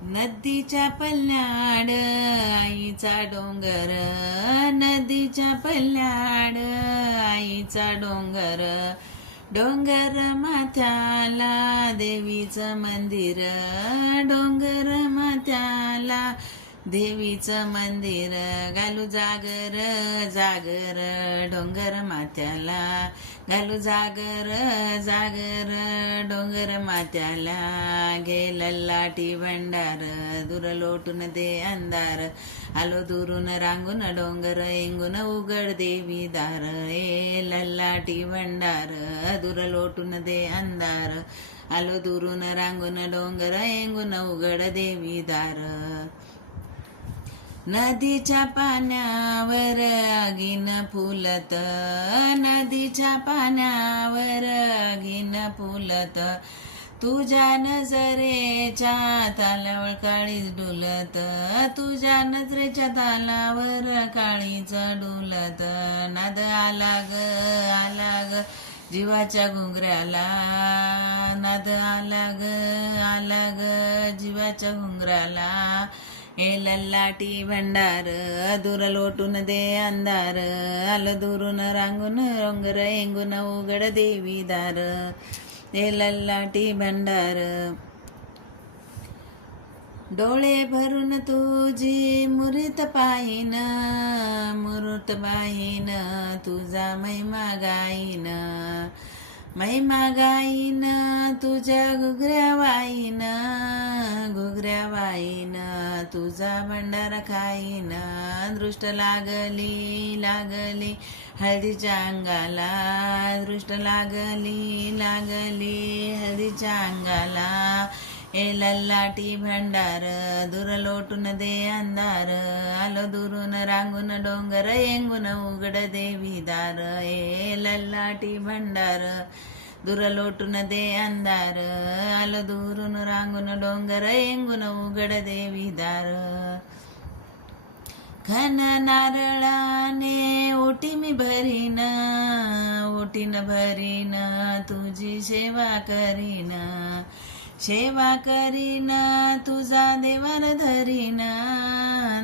नदीच्या पल्ल्याड आईचा डोंगर, नदीच्या पल्ल्याड आईचा डोंगर, डोंगर माथ्याला देवीचं मंदिर, डोंगर माथ्याला देवीचं मंदिर, घालू जागर जागर डोंगर माथ्याला, घालू जागर जागर डोंगर माथ्याला, घे लल्लाटी भंडार दूर लोटून दे अंधार, आलो दुरून रांगून डोंगर एंगून उघड देवी दार, ए लल्लाटी भंडार दूर लोटून दे अंधार, आलो दुरून रांगून डोंगर एंगून उघड देवी दार. नदीच्या पाण्यावर आगीन फुलत, नदीच्या पाण्यावर आगीन फुलत, तुझ्या नजरेच्या तालावर काळीच डुलत, तुझ्या नजरेच्या तालावर काळीच डुलत, नाद आला ग जीवाच्या घुंगराला, नाद आला ग जीवाच्या घुंगराला, ए लल्लाटी भंडार दूर लोटून दे अंधार, आलं दुरून रांगून डोंगर एंगून उघड देवी दार, ए लल्लाटी भंडार. डोळे भरून तुझी मूर्त पाहीन, मूर्त पाहीन तुझा महिमा गाईन, महिमा गाईन तुझ्या घुगऱ्या वाईन, घुगऱ्या वाईन तुझा भंडारा खाईन, दृष्ट लागली लागली हळदीच्या अंगाला, दृष्ट लागली लागली हळदीच्या अंगाला, ए लल्लाटी भंडार दूर लोटून दे अंधार, आलो दुरून रांगून डोंगर एंगून उघड देवी दार, ए लल्लाटी भंडार दूर लोटून दे अंधार, आलो दुरून रांगून डोंगर एंगून उघड देवी दार. घन नारळाने ओटी मी भरीन, ओटीन भरीन तुझी सेवा करीन, सेवा करीन तुझा देवार धरीन,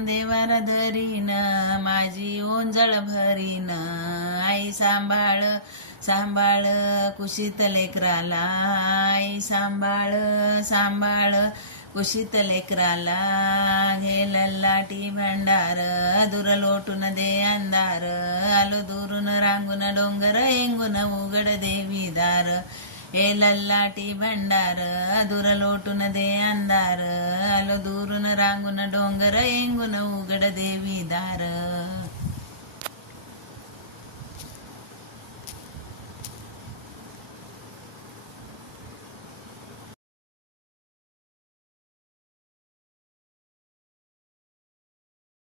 देवार धरीन माझी ओंजळ भरीन, आई सांभाळ सांभाळ कुशीत लेकराला, आई सांभाळ सांभाळ कुशीत लेकराला, घे लल्लाटी भंडार दूर लोटून दे अंधार, आलो दुरून रांगून डोंगर एंगून उघड देवी दार, ए लल्लाटी भंडार दूर लोटून दे अंधार, आलो दुरून रांगून डोंगर एंगून उघड देवी दार.